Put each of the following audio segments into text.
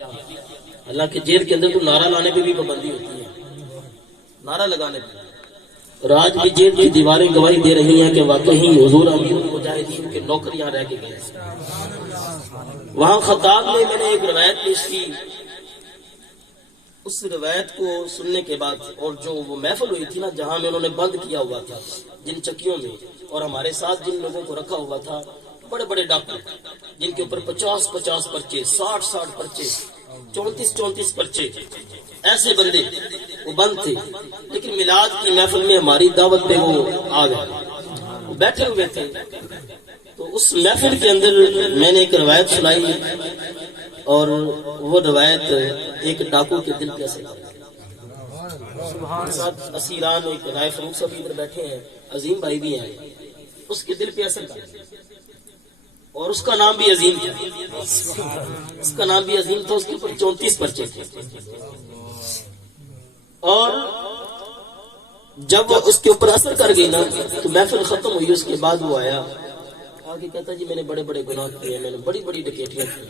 اللہ کے جیل کے اندر تو نعرہ لانے پہ بھی پابندی ہوتی ہے، نعرہ لگانے پہ۔ اور آج بھی جیل کی دیواریں گواہی دے رہی ہیں کہ واقعی حضور امیر المجاہدین کے نوکر یہاں رہ کے گئے۔ وہاں خطاب میں نے ایک روایت پیش کی، اس روایت کو سننے کے بعد اور جو وہ محفل ہوئی تھی نا جہاں میں انہوں نے بند کیا ہوا تھا جن چکیوں میں، اور ہمارے ساتھ جن لوگوں کو رکھا ہوا تھا بڑے بڑے ڈاکٹر جن کے اوپر 50 پرچے، 60 پرچے، 34 پرچے، ایسے بندے وہ بند تھے، لیکن میلاد کی محفل میں ہماری دعوت پہ وہ آ گئے، وہ بیٹھے ہوئے تھے۔ تو اس محفل کے اندر میں نے ایک روایت سنائی اور وہ روایت ایک ڈاکو کے دل پہ اثر کر ساتھ اسیران ایک رائے فروخ صاحب ادھر بیٹھے ہیں، عظیم بھائی بھی ہیں، اس کے دل پہ اثر کر، اور اس کا نام بھی عظیم تھا، اس کا نام بھی عظیم تھا، اس کے اوپر 34 پرچے تھے۔ اور جب وہ اس کے اوپر اثر کر گئی نا تو محفل ختم ہوئی، اس کے بعد وہ آیا آگے کہتا جی میں نے بڑے بڑے گناہ کیے، میں نے بڑی بڑی ڈکیتیاں کی،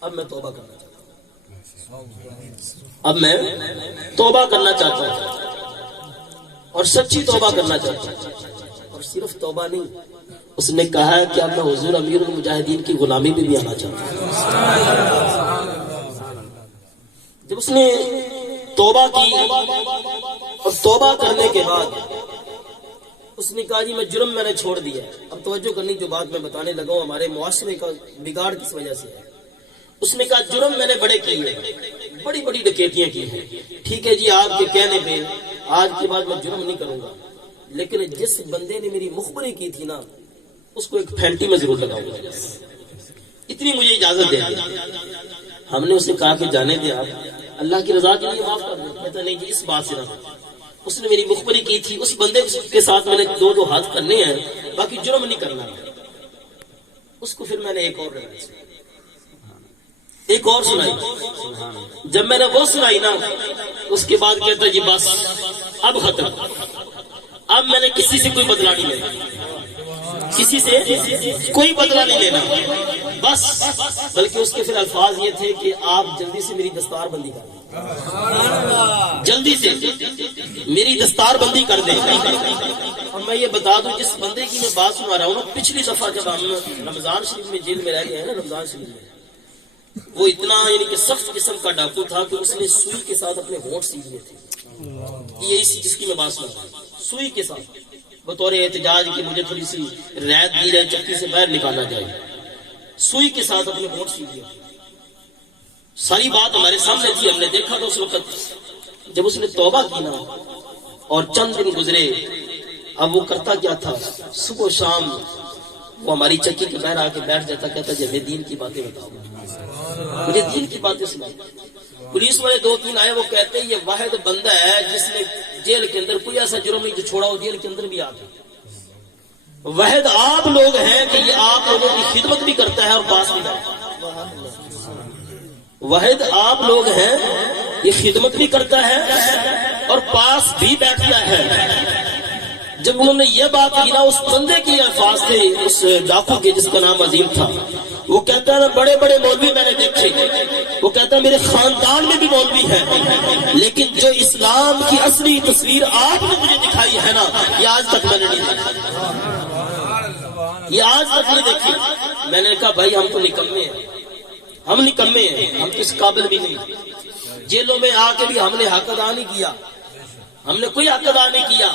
اب میں توبہ کرنا چاہتا ہوں، اب میں توبہ کرنا چاہتا ہوں اور سچی توبہ کرنا چاہتا ہوں، اور صرف توبہ نہیں، اس نے کہا ہے کہ اب میں حضور امیر المجاہدین کی غلامی میں بھی آنا چاہتا ہوں۔ جب اس نے توبہ کی اور توبہ کرنے کے بعد اس نے کہا جی میں جرم میں نے چھوڑ دیا ہے۔ اب توجہ کرنی جو بات میں بتانے لگا ہوں ہمارے معاشرے کا بگاڑ کس وجہ سے ہے۔ اس نے کہا جرم میں نے بڑے کیے ہیں، بڑی بڑی ڈکیتیاں کی ہیں، ٹھیک ہے جی آپ کے کہنے پہ آج کے بعد میں جرم نہیں کروں گا، لیکن جس بندے نے میری مخبری کی تھی نا اس کو ایک پھینٹی میں ضرور لگاؤں گا، اتنی مجھے اجازت دے دی۔ ہم نے اسے کہا کہ جانے دیں آپ، اللہ کی رضا کے لیے معاف کر دیں۔ کہتا نہیں جی اس بات سے نہ، اس نے میری مخبری کی تھی، اس بندے کے ساتھ میں نے دو ہاتھ کرنے ہیں، باقی جرم نہیں کرنا۔ اس کو پھر میں نے ایک اور سنائی، جب میں نے وہ سنائی نا اس کے بعد کہتا جی بس اب ختم، اب میں نے کسی سے کوئی بدلہ نہیں لینا، کسی سے کوئی بدلہ نہیں لینا بس، بلکہ اس کے پھر الفاظ یہ تھے کہ آپ جلدی سے میری دستار بندی کر دیں، جلدی سے میری دستار بندی کر دیں۔ اور میں یہ بتا دوں جس بندے کی میں بات سنا رہا ہوں نا، پچھلی دفعہ جب ہم رمضان شریف میں جیل میں رہ گئے ہیں نا، رمضان شریف میں وہ اتنا یعنی کہ سخت قسم کا ڈاکو تھا کہ اس نے سوئی کے ساتھ اپنے ہونٹ سی لیے تھے، یہ جس کی میں بات سنا رہا ہوں، سوئی کے ساتھ بطور احتجاج کہ مجھے تھوڑی سی رعایت دی جائے، چکی سے باہر نکالنا جائے، سوئی کے ساتھ اپنے ہونٹ سی لیا۔ ساری بات ہمارے سامنے تھی، ہم نے دیکھا تھا اس وقت۔ جب اس نے توبہ کی نا اور چند دن گزرے، اب وہ کرتا کیا تھا، صبح و شام وہ ہماری چکی کے باہر آ کے بیٹھ جاتا، کہتا جی ہمیں دین کی باتیں بتاؤ، مجھے دین کی باتیں سناؤ۔ پولیس والے 2-3 آئے، وہ کہتے یہ واحد بندہ ہے جس نے جیل کے اندر کوئی ایسا جرم نہیں جو چھوڑا ہو، جیل کے اندر بھی آ گیا۔ واحد آپ لوگ ہیں کہ یہ آپ لوگوں کی خدمت بھی کرتا ہے اور پاس بھی کرتا ہے، واحد آپ لوگ ہیں یہ خدمت بھی کرتا ہے اور پاس بھی بیٹھتا ہے۔ جب انہوں نے یہ بات کی نا، اس بندے کی الفاظ تھے، اس ڈاکو کے جس کا نام عظیم تھا، وہ کہتا ہے نا بڑے بڑے مولوی میں نے دیکھے، وہ کہتا ہے میرے خاندان میں بھی مولوی ہیں، لیکن جو اسلام کی اصلی تصویر آپ نے مجھے دکھائی ہے نا، یہ آج تک میں نے نہیں دیکھی، یہ آج تک نہیں دیکھی۔ میں نے کہا بھائی ہم تو نکمے ہیں، ہم نکمے ہیں، ہم کس قابل بھی نہیں، جیلوں میں آ کے بھی ہم نے حق ادا نہیں کیا، ہم نے کوئی حق ادا نہیں کیا۔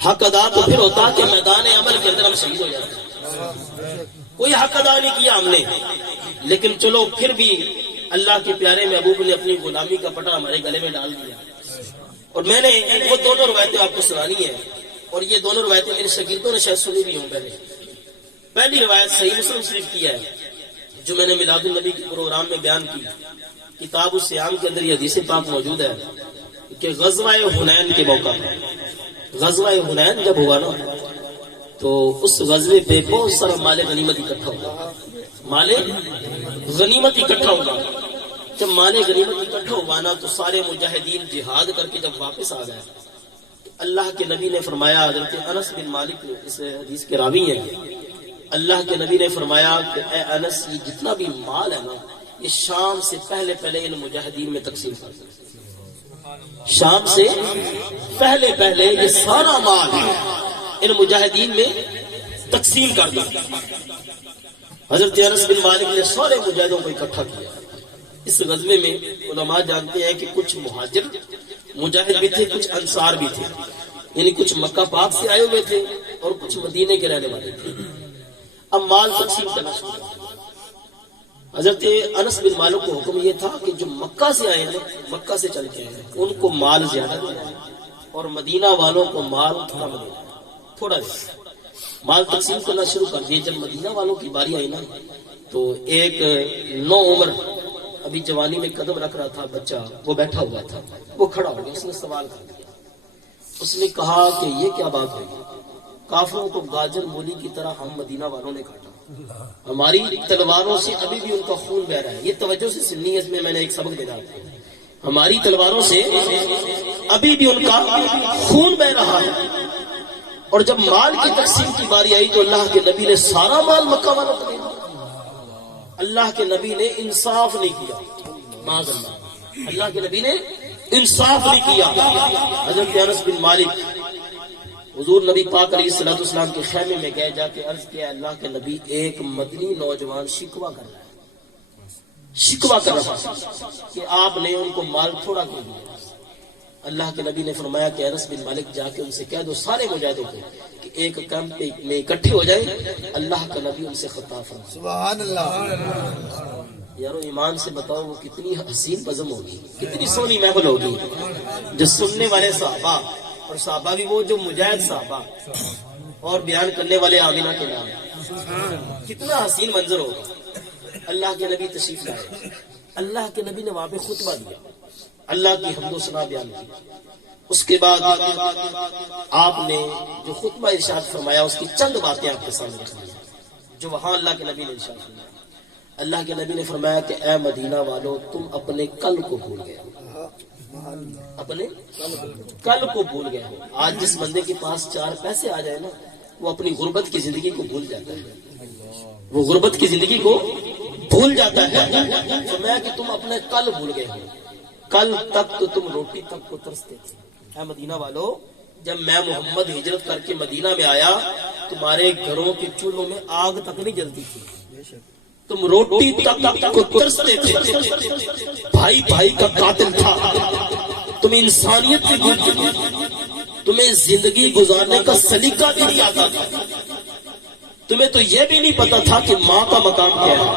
حق ادا تو پھر ہوتا کہ میدان عمل کے اندر ہم شہید ہو جاتے، کوئی حق ادا نہیں کیا ہم نے، لیکن چلو پھر بھی اللہ کے پیارے محبوب نے اپنی غلامی کا پٹا ہمارے گلے میں ڈال دیا۔ اور میں نے وہ دونوں روایتیں آپ کو سنانی ہیں، اور یہ دونوں روایتیں میرے شاگردوں نے شاید سنی بھی ہوں۔ پہلی روایت صحیح مسلم شریف کی ہے جو میں نے میلاد النبی کے پروگرام میں بیان کی، کتاب الصیام کے اندر یہ حدیث پاک موجود ہے کہ غزوہ حنین کے موقع پر، غزوہ حنین جب ہوا نا تو اس غزوے پہ بہت سارا مال غنیمت اکٹھا ہوگا، مال غنیمت اکٹھا ہوگا۔ جب مال غنیمت اکٹھا ہوا نا تو سارے مجاہدین جہاد کر کے جب واپس آ گئے، اللہ کے نبی نے فرمایا، حضرت انس بن مالک اس حدیث کے راوی ہیں، اللہ کے نبی نے فرمایا کہ اے انس یہ جتنا بھی مال ہے نا یہ شام سے پہلے پہلے ان مجاہدین میں تقسیم کر دیا، شام سے پہلے پہلے یہ سارا مال ان مجاہدین میں تقسیم کر دیا۔ حضرت انس بن مالک نے سارے مجاہدوں کو اکٹھا کیا۔ اس غزوے میں علماء جانتے ہیں کہ کچھ مہاجر مجاہد بھی تھے، کچھ انصار بھی تھے، یعنی کچھ مکہ پاک سے آئے ہوئے تھے اور کچھ مدینے کے رہنے والے تھے۔ اب مال تقسیم کرنا شروع کیا۔ حضرت انس بن مالک کو حکم یہ تھا کہ جو مکہ سے آئے ہیں، مکہ سے چل کے آئے ان کو مال زیادہ دینا ہے اور مدینہ والوں کو مال کم دینا ہے، تھوڑا دینا۔ مال تقسیم کرنا شروع کر دیے۔ جب مدینہ والوں کی باری آئی نا تو ایک نو عمر ابھی جوانی میں قدم رکھ رہا تھا بچہ، وہ بیٹھا ہوا تھا، وہ کھڑا ہو گیا، اس نے سوال کر دیا۔ اس نے کہا کہ یہ کیا بات ہوئی؟ کافروں کو گاجر مولی کی طرح ہم مدینہ والوں نے کاٹا، ہماری تلواروں سے ابھی بھی ان کا خون بہ رہا ہے۔ یہ توجہ سے سننی ہے، اس میں نے ایک سبق دینا ہے۔ ہماری تلواروں سے ابھی بھی ان کا خون بہ رہا ہے۔ اور جب مال کی تقسیم کی باری آئی تو اللہ کے نبی نے سارا مال مکہ والوں کو دیا۔ اللہ کے نبی نے انصاف نہیں کیا، معاذ اللہ، اللہ کے نبی نے انصاف نہیں کیا۔ حضرت انس بن مالک حضور نبی پاک علیہ الصلوۃ والسلام کے خیمے میں گئے، جا کے عرض کیا اللہ کے نبی ایک مدنی نوجوان شکوہ کر رہا ہے، شکوہ کر رہا ہے کہ آپ نے ان کو مال تھوڑا کیوں دیا۔ اللہ کے نبی نے فرمایا کہ انس بن مالک جا کے ان سے کہہ دو سارے مجاہدوں کو کہ ایک کیمپ میں اکٹھے ہو جائیں، اللہ کا نبی ان سے خطا فرمائے۔ سبحان اللہ۔ یارو ایمان سے بتاؤ وہ کتنی حسین بزم ہوگی، کتنی سونی محفل ہوگی، جو سننے والے صحابہ اور صحابہ بھی وہ جو مجاہد صحابہ اور بیان کرنے والے آمینہ کے نام، کتنا حسین منظر ہوگا۔ اللہ کے نبی تشریف لائے، اللہ کے نبی نے وہاں پہ خطبہ دیا، اللہ کی حمد و ثنا بیان کی۔ اس کے بعد آپ نے جو خطبہ ارشاد فرمایا اس کی چند باتیں آپ کے سامنے رکھی جو وہاں اللہ کے نبی نے ارشاد فرمایا۔ اللہ کے نبی نے فرمایا کہ اے مدینہ والو، تم اپنے کل کو بھول گئے ہو، اپنے کل کو بھول گئے ہو۔ آج جس بندے کے پاس 4 پیسے آ جائے نا، وہ اپنی غربت کی زندگی کو بھول جاتا ہے، وہ غربت کی زندگی کو بھول جاتا ہے۔ فرمایا کہ تم اپنے کل بھول گئے ہو، کل تک تو تم روٹی تک کو ترستے تھے۔ اے مدینہ والو، جب میں محمد ہجرت کر کے مدینہ میں آیا، تمہارے گھروں کے چولہوں میں آگ تک نہیں جلتی تھی، تم روٹی تک کو ترستے تھے، بھائی بھائی کا قاتل تھا، تم انسانیت سے بھول چکے، تمہیں زندگی گزارنے کا سلیقہ بھی نہیں آتا تھا، تمہیں تو یہ بھی نہیں پتا تھا کہ ماں کا مقام کیا ہے،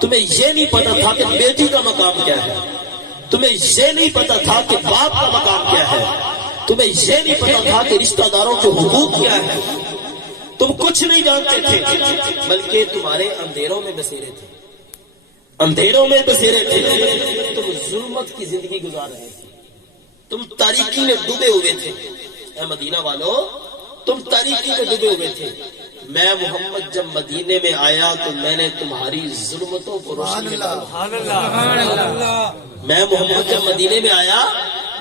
تمہیں یہ نہیں پتا تھا کہ بیٹی کا مقام کیا ہے، تمہیں یہ نہیں پتا تھا کہ باپ کا مقام کیا ہے، تمہیں یہ نہیں پتا تھا کہ رشتہ داروں کے حقوق کیا ہے، تم کچھ نہیں جانتے تھے، بلکہ تمہارے اندھیروں میں بسیرے تھے، اندھیروں میں بسیرے تھے، تم ظلمت کی زندگی گزار رہے تھے، تم تاریکی میں ڈوبے ہوئے تھے۔ اے مدینہ والو، تم تاریکی میں ڈوبے ہوئے تھے۔ میں محمد جب مدینے میں آیا تو میں نے تمہاری ظلمتوں کو روشنی میں ڈالا، میں محمد جب مدینے میں آیا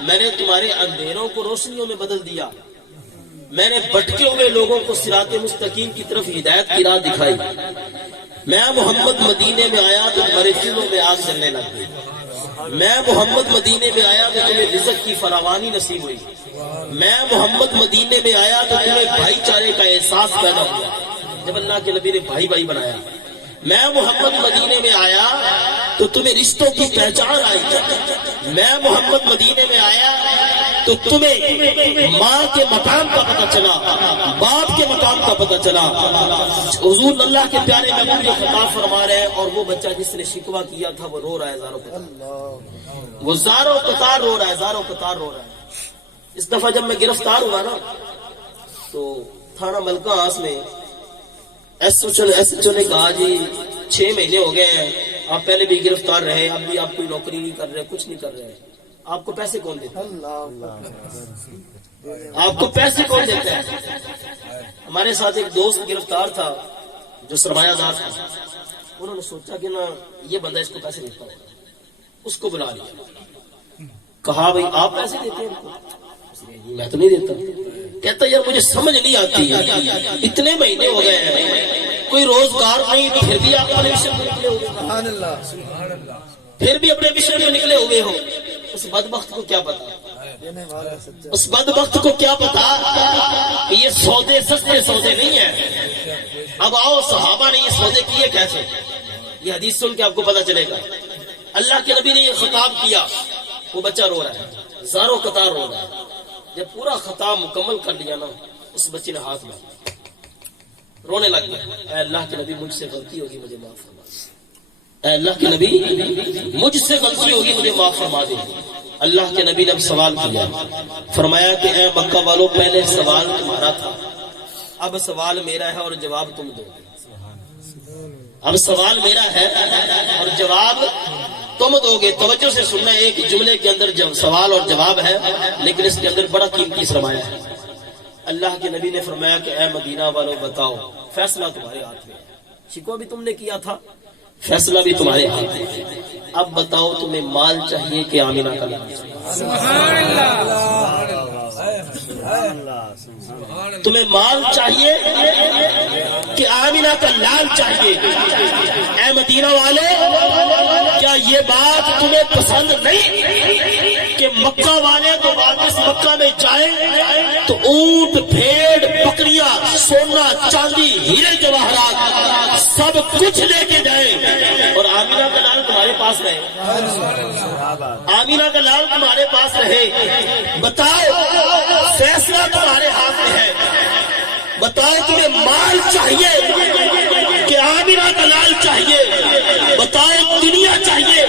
میں نے تمہارے اندھیروں کو روشنیوں میں بدل دیا، میں نے بھٹکے ہوئے لوگوں کو صراط مستقیم کی طرف ہدایت کی راہ دکھائی۔ میں محمد مدینے میں آیا تو تمہارے دلوں میں آگ جلنے لگ گئی، میں محمد مدینے میں آیا تو تمہیں رزق کی فراوانی نصیب ہوئی، میں محمد مدینے میں آیا تو تمہیں بھائی چارے کا احساس پیدا ہوا جب اللہ کے نبی نے بھائی بھائی بنایا۔ میں محمد مدینے میں آیا تو تمہیں رشتوں کی پہچان آئی، میں محمد مدینے میں آیا تو تمہیں ماں کے مقام کا پتہ چلا، باپ کے مقام کا پتہ چلا۔ حضور اللہ کے پیارے محبوب جو خطاب فرما رہے ہیں، اور وہ بچہ جس نے شکوہ کیا تھا وہ رو رہا ہے زاروں قطار، وہ زاروں قطار رو رہا ہے، زاروں قطار رو رہا ہے۔ اس دفعہ جب میں گرفتار ہوا نا تو تھانہ ملکہ آس میں ایس ایچ او نے کہا جی 6 مہینے ہو گئے ہیں، آپ پہلے بھی گرفتار رہے، اب بھی آپ کوئی نوکری نہیں کر رہے، کچھ نہیں کر رہے، آپ کو پیسے کون دیتا ہے؟ آپ کو پیسے کون دیتا ہے؟ ہمارے ساتھ ایک دوست گرفتار تھا جو سرمایہ دار تھا، انہوں نے سوچا کہ نا یہ بندہ اس کو پیسے دیتا ہے، اس کو بلا لیا، کہا بھائی آپ پیسے دیتے ہیں ان کو؟ میں تو نہیں دیتا۔ کہتا یار مجھے سمجھ نہیں آتی، اتنے مہینے ہو گئے ہیں، کوئی روزگار نہیں، پھر بھی آپ پریشان ہو گئے۔ پھر بھی اپنے مشن میں نکلے ہوئے ہو. اس بدبخت کو کیا پتا, اس بدبخت کو کیا پتا کہ یہ سودے سستے سودے نہیں ہیں. اب آؤ صحابہ نے یہ سودے کیے کیسے, یہ حدیث سن کے آپ کو پتا چلے گا. اللہ کے نبی نے یہ خطاب کیا, وہ بچہ رو رہا ہے, زاروں قطار رو رہا ہے. جب پورا خطاب مکمل کر لیا نا, اس بچے نے ہاتھ میں رونے لگ گیا, اے اللہ کے نبی مجھ سے غلطی ہوگی مجھے معاف فرما دے, اے اللہ کے نبی مجھ سے غلطی ہوگی مجھے معاف فرما دے. اللہ کے نبی نے اب سوال کیا, فرمایا کہ اے مکہ والوں, پہلے سوال تمہارا تھا, اب سوال میرا ہے اور جواب تم دو. اب سوال میرا ہے اور جواب تم دو گے. توجہ سے سننا, ایک جملے کے اندر سوال اور جواب ہے, لیکن اس کے اندر بڑا قیمتی سرمایہ ہے. اللہ کے نبی نے فرمایا کہ اے مدینہ والوں بتاؤ, فیصلہ تمہارے ہاتھ میں ہے. شکوہ بھی تم نے کیا تھا, فیصلہ بھی تمہارے ہاتھ میں ہے. اب بتاؤ تمہیں مال چاہیے کہ آمینہ کا لال چاہیے؟ تمہیں مال چاہیے کہ آمینہ کا لال چاہیے؟ اے مدینہ والے, کیا یہ بات تمہیں پسند نہیں کہ مکہ والے تو واپس مکہ میں جائیں تو اونٹ, بھیڑ, بکریاں, سونا, چاندی, ہیرے جواہرات سب کچھ لے کے جائیں اور آمینہ کا لال تمہارے پاس رہے؟ آمینہ کا لال تمہارے پاس رہے. بتاؤ, فیصلہ تمہارے ہاتھ میں ہے. بتاؤ تمہیں مال چاہیے کہ آمینہ کا لال چاہیے؟ بتاؤ دنیا چاہیے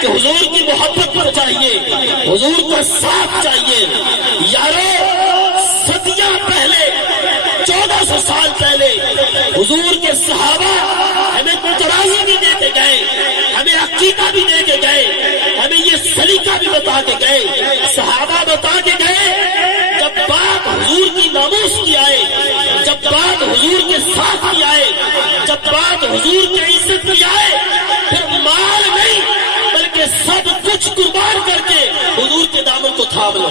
کہ حضور کی محبت پر چاہیے, حضور کا ساتھ چاہیے؟ یارو, صدیاں پہلے, 1400 سال پہلے حضور کے صحابہ ہمیں ترازو بھی دے کے گئے, ہمیں عقیدہ بھی دے کے گئے, ہمیں یہ سلیقہ بھی بتا کے گئے. صحابہ بتا کے گئے, جب بات حضور کی ناموس کی آئے, جب بات حضور کے ساتھ کی آئے, جب بات حضور کی عزت کی آئے, پھر مال نہیں بلکہ سب کچھ قربان کر کے حضور کے دامن کو تھام لو.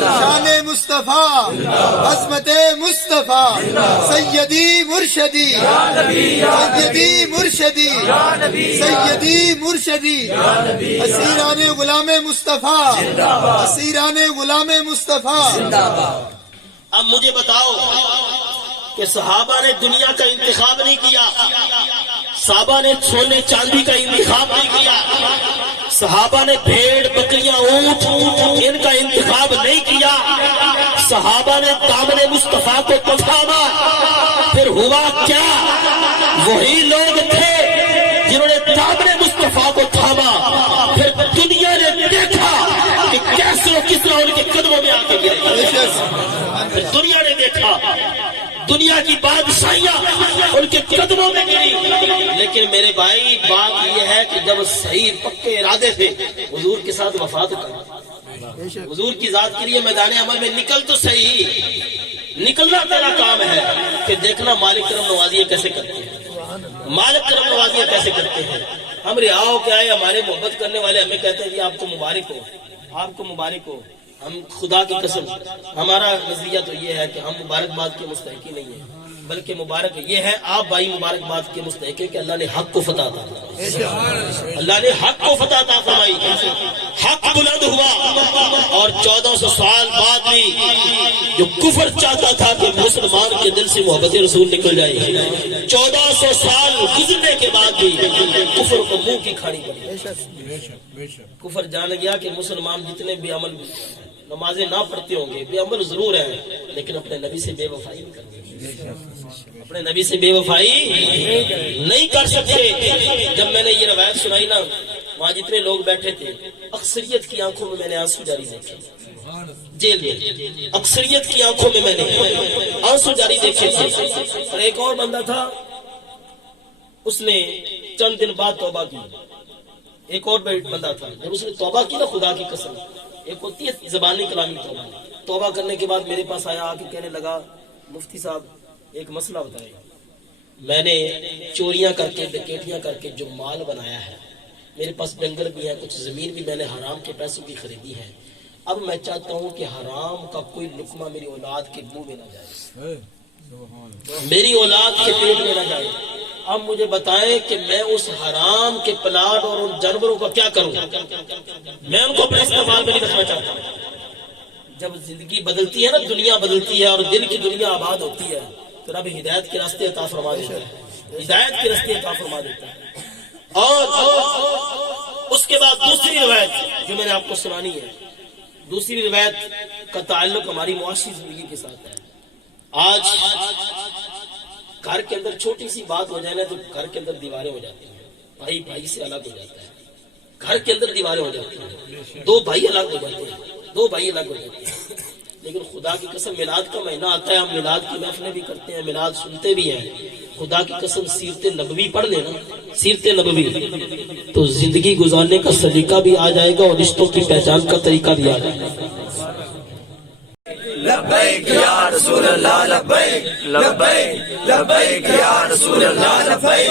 شان مصطفیٰ, عظمت مصطفیٰ, سیدی مرشدی, سیدی مرشدی, سیدی مرشدی, اسیران غلام مصطفیٰ, اسیران غلام مصطفیٰ. اب مجھے بتاؤ کہ صحابہ نے دنیا کا انتخاب نہیں کیا, صحابہ نے سونے چاندی کا انتخاب نہیں کیا, صحابہ نے بھیڑ, بکریاں, اونٹ ان کا انتخاب نہیں کیا. صحابہ نے دامن مصطفیٰ کو تھاما. پھر ہوا کیا؟ وہی لوگ تھے جنہوں نے دامن مصطفیٰ کو تھاما. پھر دنیا نے دیکھا کہ کیسے و کس طرح ان کے قدموں میں آ کے گرے. پھر دنیا نے دیکھا, دنیا کی بادشاہیاں ان کے قدموں میں گری. لیکن میرے بھائی, بات یہ ہے کہ جب صحیح پکے ارادے تھے, حضور کے ساتھ وفات کر, حضور کی ذات کے لیے میدان عمل میں نکل تو صحیح, نکلنا تیرا کام ہے کہ دیکھنا مالک کرم نوازیاں کیسے کرتے ہیں, مالک کرم نوازیاں کیسے کرتے ہیں. ہم رہاؤ کیا ہے, ہمارے محبت کرنے والے ہمیں کہتے ہیں کہ آپ کو مبارک ہو, آپ کو مبارک ہو. ہم خدا کی قسم, ہمارا نظریہ تو یہ ہے کہ ہم مبارکباد کے مستحقی نہیں ہیں, بلکہ مبارک یہ ہے آپ بھائی مبارکباد کے مستحق ہے کہ اللہ نے حق کو فتح عطا فرمائی. اللہ نے حق کو فتح عطا فرمائی, حق بلند ہوا. اور 1400 سال بعد بھی جو کفر چاہتا تھا کہ مسلمان کے دل سے محبت رسول نکل جائے, 1400 سال گزرنے کے بعد بھی کفر کو منہ کی کھانی پڑی. کفر جان گیا کہ مسلمان جتنے بھی عمل نمازیں نہ پڑھتے ہوں گے, بے عمل ضرور ہیں, لیکن اپنے نبی سے بے وفائی نہیں کرتے, اپنے نبی سے بے وفائی نہیں کر سکتے. جب میں نے یہ روایت سنائی نا, وہاں جتنے لوگ بیٹھے تھے, اکثریت کی آنکھوں میں نے آنسو جاری دیکھے. جیل میں اکثریت کی آنکھوں میں نے آنسو جاری دیکھے تھے. اور ایک اور بندہ تھا, اس نے چند دن بعد توبہ کی. ایک اور بندہ تھا, جب اس نے توبہ کی نا, خدا کی قسم, ایک ہوتی ہے زبانی کلامی توبہ, توبہ کرنے کے بعد میرے پاس آیا, آ کے کہنے لگا مفتی صاحب ایک مسئلہ بتائے, میں نے چوریاں کر کے, ڈکیٹیاں کر کے جو مال بنایا ہے, میرے پاس ڈنگر بھی ہیں, کچھ زمین بھی میں نے حرام کے پیسوں کی خریدی ہے, اب میں چاہتا ہوں کہ حرام کا کوئی لقمہ میری اولاد کے منہ میں نہ جائے، میری اولاد کے پیٹ میں نہ جائے۔ اب مجھے بتائیں کہ میں اس حرام کے پلاٹ اور ان جانوروں کا کیا کروں؟ میں ان کو اپنے استعمال میں نہیں رکھنا چاہتا۔ جب زندگی بدلتی ہے نا، دنیا بدلتی ہے اور دل کی دنیا آباد ہوتی ہے تو رب ہدایت کے راستے عطا فرما دیتا ہے، ہدایت کے راستے عطا فرما دیتا ہے۔ اور اس کے بعد دوسری روایت جو میں نے آپ کو سنانی ہے، دوسری روایت کا تعلق ہماری معاشی زندگی کے ساتھ ہے۔ آج گھر کے اندر چھوٹی سی بات ہو جائے نا تو گھر کے اندر دیواریں ہو جاتی ہیں، بھائی بھائی سے الگ ہو جاتا ہے، گھر کے اندر دیواریں ہو جاتی ہیں، دو بھائی الگ ہو جاتے ہیں، دو بھائی الگ ہو جاتے ہیں۔ لیکن خدا کی قسم میلاد کا مہینہ آتا ہے، ہم میلاد کی محفلیں بھی کرتے ہیں، میلاد سنتے بھی ہیں۔ خدا کی قسم سیرت نبوی پڑھ لینا، سیرت نبوی، تو زندگی گزارنے کا سلیقہ بھی آ جائے گا اور رشتوں کی پہچان کا طریقہ بھی آ جائے گا۔ لبیک یا رسول اللہ لبیک لبیک لبیک یا رسول اللہ لبیک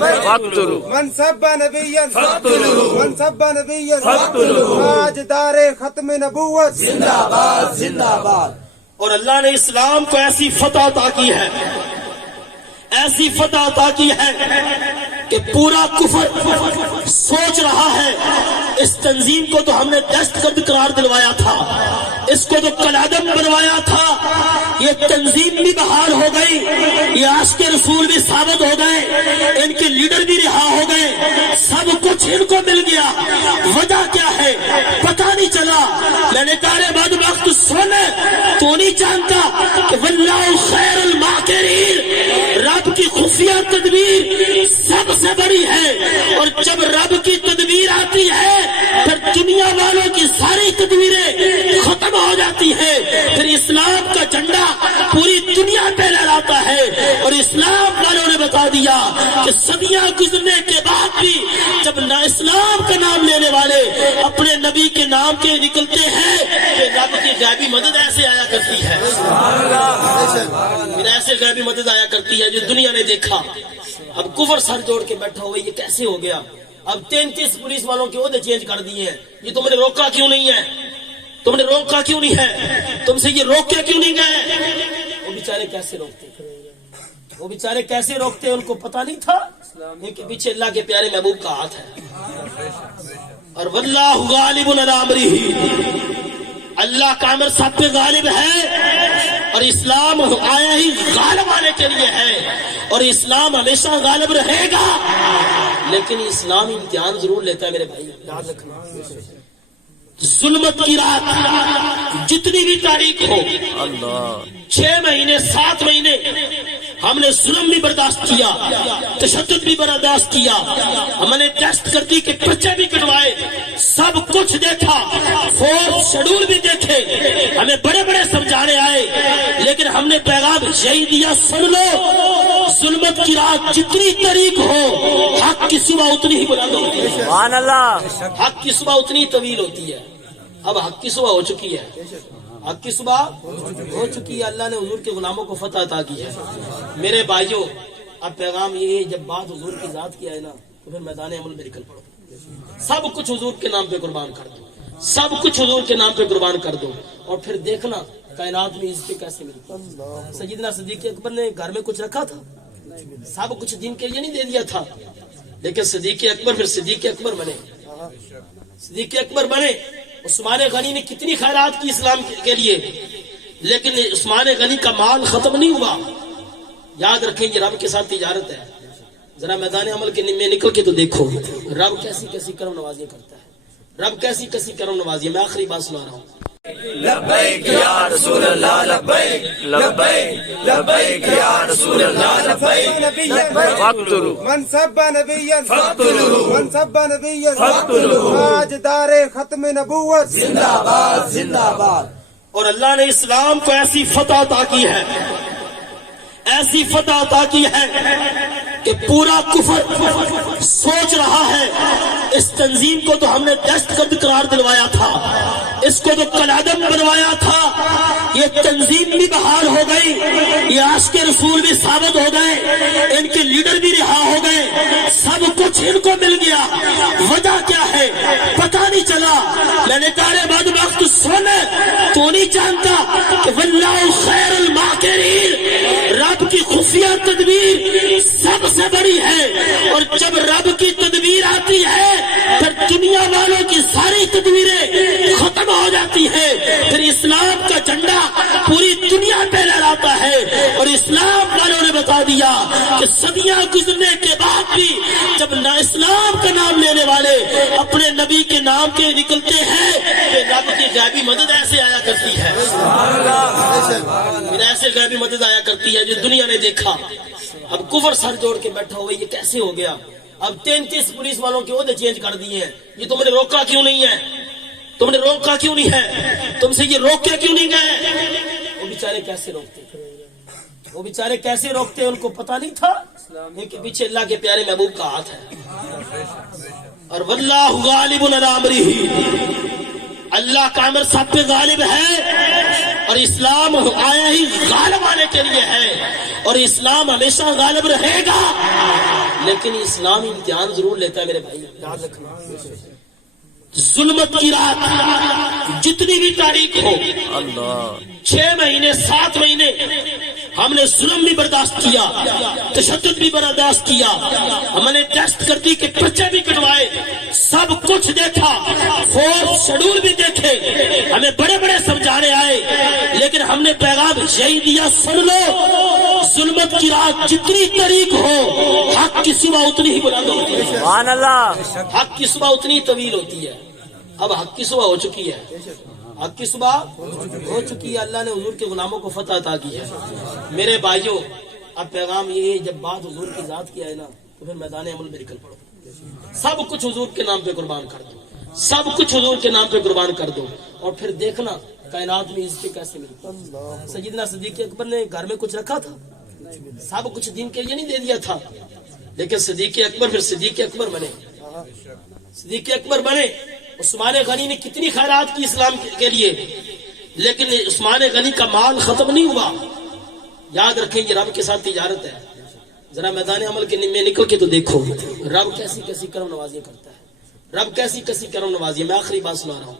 فاقتلوا من سب نبیا فاقتلوا من سب نبیا فاقتلوا تاجدار ختم نبوت زندہ باد زندہ باد۔ اور اللہ نے اسلام کو ایسی فتح عطا کی ہے، ایسی فتح عطا کی ہے کہ پورا کفر سوچ رہا ہے اس تنظیم کو تو ہم نے دہشت گرد قرار دلوایا تھا، اس کو تو کلادم بنوایا تھا، یہ تنظیم بھی بحال ہو گئی، یہ عاشق رسول بھی ثابت ہو گئے، ان کے لیڈر بھی رہا ہو گئے، سب کچھ ان کو مل گیا۔ وجہ کیا ہے پتہ نہیں چلا۔ میں نے کہا بدبخت سن، تو نہیں جانتا کہ واللہ خیر الماکرین، رب کی خفیہ تدبیر سب سے بڑی ہے، اور جب رب کی تدبیر آتی ہے پھر دنیا والوں کی ساری تدبیریں ختم ہو جاتی ہیں، پھر اسلام کا جھنڈا پوری دنیا پہ لہراتا ہے۔ اور اسلام والوں نے بتا دیا کہ صدیاں گزرنے کے بعد بھی جب نہ اسلام کا نام لینے والے اپنے نبی کے نام کے نکلتے ہیں کہ رب کی غیبی مدد ایسے آیا کرتی ہے، پھر ایسے غیبی مدد آیا کرتی ہے جو دنیا نے دیکھا۔ اب کفر سر جوڑ کے بیٹھا ہوا یہ کیسے ہو گیا؟ اب 33 پولیس والوں کے عہدے چینج کر دیے ہیں، یہ تم نے روکا کیوں نہیں ہے؟ تم نے روکا کیوں نہیں ہے؟ تم سے یہ روکے کیوں نہیں گئے؟ وہ بیچارے کیسے روکتے، وہ بیچارے کیسے روکتے؟ ان کو پتہ نہیں تھا ان کے پیچھے اللہ کے پیارے محبوب کا ہاتھ ہے۔ اور واللہ غالب علی امرہ، اللہ کا امر سب پہ غالب ہے، اور اسلام آیا ہی غالب آنے کے لیے ہے، اور اسلام ہمیشہ غالب رہے گا۔ لیکن اسلام امتحان ضرور لیتا ہے میرے بھائی، یاد رکھنا۔ ظلمت کی رات جتنی بھی تاریخ ہو، 6 مہینے 7 مہینے ہم نے ظلم بھی برداشت کیا، تشدد بھی برداشت کیا، ہم نے دہشت گردی کے پرچے بھی کٹوائے، سب کچھ دیکھا، 4 شیڈول بھی دیکھے، ہمیں بڑے بڑے سمجھانے آئے، لیکن ہم نے پیغام یہی دیا، سن لو، ظلمت کی رات جتنی طریق ہو حق کی صبح اتنی ہی بلند ہوتی ہے، سبحان اللہ۔ حق کی صبح اتنی طویل ہوتی ہے۔ اب حق کی صبح ہو چکی ہے، حق کی صبح ہو چکی ہے، اللہ نے حضور کے غلاموں کو فتح عطا کی ہے۔ میرے بھائیوں، اب پیغام یہ ہے، جب بات حضور کی ذات کی آئے نا تو پھر میدان عمل میں نکل پڑو، سب کچھ حضور کے نام پہ قربان کر دو، سب کچھ حضور کے نام پہ قربان کر دو، اور پھر دیکھنا کائنات میں عزت کیسے ملتی۔ سیدنا صدیق اکبر نے گھر میں کچھ رکھا تھا؟ سب کچھ دین کے لیے نہیں دے دیا تھا، لیکن صدیق اکبر پھر صدیق اکبر بنے، صدیق اکبر بنے۔ عثمان غنی نے کتنی خیرات کی اسلام کے لیے، لیکن عثمان غنی کا مال ختم نہیں ہوا۔ یاد رکھیں یہ رب کے ساتھ تجارت ہے، ذرا میدان عمل کے میں نکل کے تو دیکھو رب کیسی کیسی کرم نوازی کرتا ہے، رب کیسی کیسی کرم نوازی ہے۔ میں آخری بات سنا رہا ہوں، لبیک یا رسول اللہ لبیک لبیک لبیک یا رسول اللہ لبیک فاقتلوا من سب نبیا فاقتلوا من سب نبیا فاقتلوا تاجدار ختم نبوت زندہ باد زندہ باد۔ اور اللہ نے اسلام کو ایسی فتح عطا کی ہے، ایسی فتح عطا کی ہے کہ پورا کفر سوچ رہا ہے اس تنظیم کو تو ہم نے دہشت گرد قرار دلوایا تھا، اس کو تو کلادم بنوایا تھا، یہ تنظیم بھی بحال ہو گئی، یہ عاشق رسول بھی ثابت ہو گئے، ان کے لیڈر بھی رہا ہو گئے، سب کچھ ان کو مل گیا۔ وجہ کیا ہے پتہ نہیں چلا۔ میں نے کہا بدبخت تو سن، تو نہیں جانتا کہ واللہ خیر الماکرین، رب کی خفیہ تدبیر سب سے بڑی ہے، اور جب رب کی تدبیر آتی ہے پھر دنیا والوں کی ساری تدبیریں ختم ہو جاتی ہیں، پھر اسلام کا جھنڈا پوری دنیا پہ لہراتا ہے۔ اور اسلام والوں نے بتا دیا کہ صدیاں گزرنے کے بعد بھی جب نہ اسلام کا نام لینے والے اپنے نبی کے نام کے نکلتے ہیں کہ رب کی غیبی مدد ایسے آیا کرتی ہے، ایسے غیبی مدد آیا کرتی ہے جو دنیا نے دیکھا۔ اب کفر سر جوڑ کے بیٹھا ہوا یہ کیسے ہو گیا؟ اب 33 پولیس والوں کے عہدے چینج کر دیے ہیں، یہ تم نے روکا کیوں نہیں ہے؟ تم نے روکا کیوں نہیں ہے؟ تم سے یہ روکے کیوں نہیں گئے؟ وہ بیچارے کیسے روکتے؟ وہ بیچارے کیسے روکتے؟ ان کو پتہ نہیں تھا ان کے پیچھے اللہ کے پیارے محبوب کا ہاتھ ہے۔ اور واللہ غالب علی امرہ، اللہ کا امر سب پہ غالب ہے، اور اسلام آیا ہی غالب آنے کے لیے ہے، اور اسلام ہمیشہ غالب رہے گا۔ لیکن اسلام امتحان ضرور لیتا ہے میرے بھائی، یاد رکھنا۔ ظلمت کی رات جتنی بھی تاریخ ہو، 6 مہینے 7 مہینے ہم نے ظلم بھی برداشت کیا، تشدد بھی برداشت کیا، ہم نے ٹیسٹ کر دی کہ پرچے بھی کٹوائے، سب کچھ دیکھا، فورس شیڈول بھی دیکھے، ہمیں بڑے بڑے سمجھانے آئے، لیکن ہم نے پیغام یہی دیا، سن لو، ظلمت کی رات جتنی طریق ہو حق کی صبح اتنی ہی بلند ہوتی ہے، سبحان اللہ، حق کی صبح اتنی طویل ہوتی ہے۔ اب حق کی صبح ہو چکی ہے، حق کی صبح ہو چکی ہے، اللہ نے حضور کے غلاموں کو فتح عطا کی ہے۔ میرے بھائیوں، اب پیغام یہ ہے، جب بات حضور کی ذات کی آئے نا تو پھر میدان عمل میں نکل پڑو، سب کچھ حضور کے نام پہ قربان کر دو، سب کچھ حضور کے نام پہ قربان کر دو، اور پھر دیکھنا کائنات میں عزت کیسے ملتی۔ سیدنا صدیق اکبر نے گھر میں کچھ رکھا تھا؟ سب کچھ دین کے لیے نہیں دے دیا تھا، لیکن صدیق اکبر پھر صدیق اکبر بنے، صدیق اکبر بنے۔ عثمان غنی نے کتنی خیرات کی اسلام کے لیے، لیکن عثمان غنی کا مال ختم نہیں ہوا۔ یاد رکھیں یہ رب کے ساتھ تجارت ہے، ذرا میدان عمل کے میں نکل کے تو دیکھو رب کیسی کیسی کرم نوازیاں کرتا ہے، رب کیسی کیسی کرم نوازیاں۔ میں آخری بات سنا رہا ہوں،